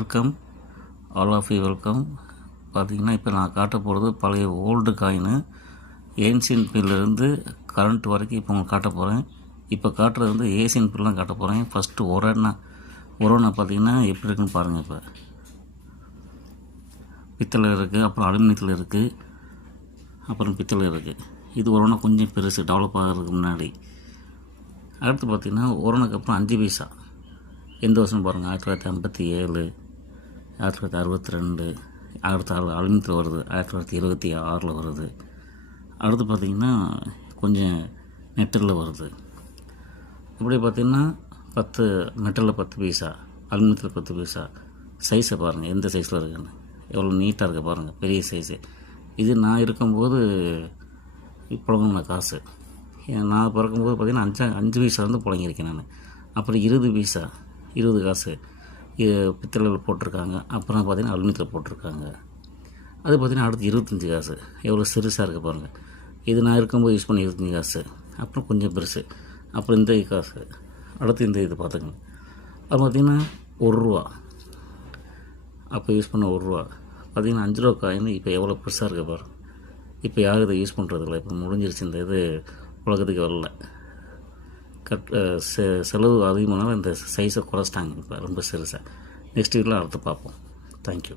Welcome, all of you welcome. பார்த்தீங்கன்னா இப்போ நான் காட்ட போகிறது பழைய ஓல்டு காயினு, ஏன்ஷியன்ட் பீரியட்லேருந்து கரண்ட் வரைக்கும் இப்போ உங்களுக்கு காட்ட போகிறேன். இப்போ காட்டுறது வந்து ஏசியன் பீரியட் தான் காட்ட போகிறேன். ஃபஸ்ட்டு ஒரோனா பார்த்தீங்கன்னா எப்படி இருக்குன்னு பாருங்கள். இப்போ பித்தளை இருக்குது, அப்புறம் அலுமினியத்தில் இருக்குது, அப்புறம் பித்தளை இருக்குது. இது ஒரோனா கொஞ்சம் பெருசு, டெவலப் ஆகிறதுக்கு முன்னாடி. அடுத்து பார்த்திங்கன்னா ஒரோனாக்கு அப்புறம் 5 பைசா. எந்த வருஷம் பாருங்கள், 1957, 1962, அடுத்த அலுமினியத்தில் வருது, 1976 வருது. அடுத்து பார்த்திங்கன்னா கொஞ்சம் மெட்டலில் வருது. இப்படி பார்த்திங்கன்னா 10 மெட்டலில் 10 பைசா, அலுமினியத்தில் 10 பைசா. சைஸை பாருங்கள் எந்த சைஸில் இருக்குன்னு, எவ்வளோ நீட்டாக இருக்க பாருங்கள், பெரிய சைஸு. இது நான் இருக்கும்போது புழங்கின காசு. நான் பிறக்கும்போது பார்த்திங்கன்னா 5 பைசா வந்து புழங்கியிருக்கேன் நான். அப்புறம் 20 பைசா, 20 காசு பித்தளையில் போட்டிருக்காங்க. அப்புறம் பார்த்திங்கன்னா அலுமினியத்தில் போட்டிருக்காங்க. அது பார்த்திங்கன்னா அடுத்து 25 காசு, எவ்வளோ சிறுசாக இருக்குது பாருங்கள். இது நான் இருக்கும்போது யூஸ் பண்ண 25 காசு. அப்புறம் கொஞ்சம் பெருசு, அப்புறம் இந்த காசு, அடுத்து இந்த இது பார்த்துக்கங்க. அது பார்த்திங்கன்னா 1 ரூபா, அப்போ யூஸ் பண்ண 1 ரூபா. பார்த்திங்கன்னா 5 ரூபா காயின் இப்போ எவ்வளோ பெருசாக இருக்குது பாருங்கள். இப்போ யாரும் இதை யூஸ் பண்ணுறதில்ல, இப்போ முடிஞ்சிருச்சு. இந்த இது உலகத்துக்கு வரல. செலவு அதிகமானாலும் இந்த சைஸை குறைச்சிட்டாங்க. இப்போ ரொம்ப சிறுசாக. நெக்ஸ்ட் வீக்கில் அடுத்து பார்ப்போம். தேங்க்யூ.